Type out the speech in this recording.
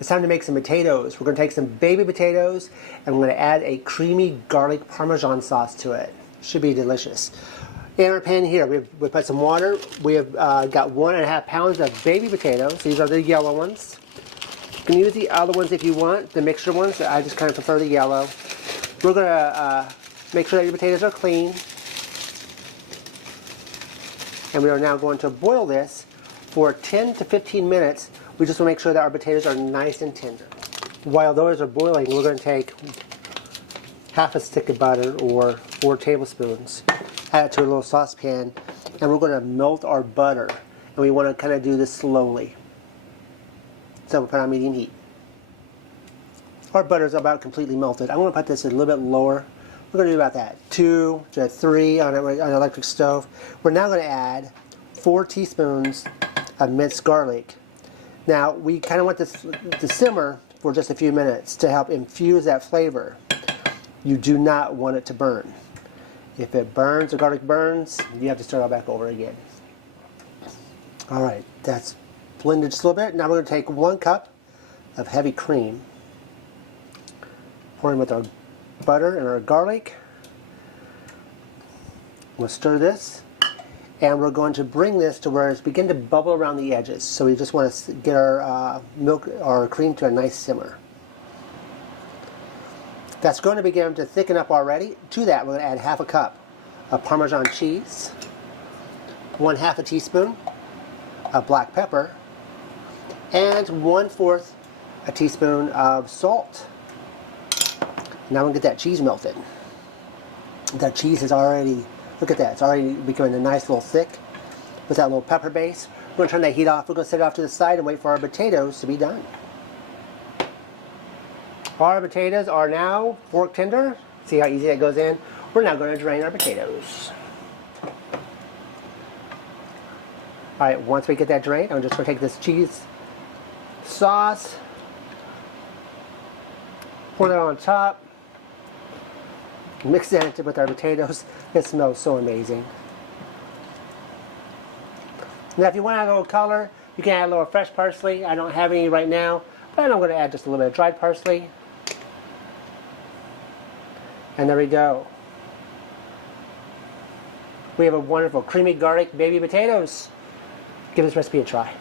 It's time to make some potatoes. We're going to take some baby potatoes and we're going to add a creamy garlic Parmesan sauce to it. Should be delicious. In our pan here, we put some water. We have got 1.5 pounds of baby potatoes. These are the yellow ones. You can use the other ones if you want, the mixture ones. I just kind of prefer the yellow. We're going to make sure that your potatoes are clean. And we are now going to boil this for 10 to 15 minutes. We just want to make sure that our potatoes are nice and tender. While those are boiling, we're going to take half a stick of butter or 4 tablespoons, add it to a little saucepan, and we're going to melt our butter. And we want to kind of do this slowly. So we'll put on medium heat. Our butter is about completely melted. I'm going to put this a little bit lower. We're going to do about that, 2 to 3 on an electric stove. We're now going to add 4 teaspoons of minced garlic. Now, we kind of want this to simmer for just a few minutes to help infuse that flavor. You do not want it to burn. If it burns, the garlic burns, you have to start all back over again. All right, that's blended just a little bit. Now we're going to take 1 cup of heavy cream, pour in with our butter and our garlic. We'll stir this. And we're going to bring this to where it's begin to bubble around the edges. So we just want to get our milk or cream to a nice simmer. That's going to begin to thicken up already. To that, we're going to add half a cup of Parmesan cheese, 1/2 teaspoon of black pepper, and 1/4 teaspoon of salt. Now we're going to get that cheese melted. That cheese is already, look at that, it's already becoming a nice little thick with that little pepper base. We're going to turn that heat off. We're going to set it off to the side and wait for our potatoes to be done. Our potatoes are now fork tender. See how easy that goes in? We're now going to drain our potatoes. Alright, once we get that drained, I'm just going to take this cheese sauce, pour that on top, mix that with our potatoes. It smells so amazing. Now if you want to add a little color, you can add a little fresh parsley. I don't have any right now, but I'm going to add just a little bit of dried parsley. And there we go. We have a wonderful creamy garlic baby potatoes. Give this recipe a try.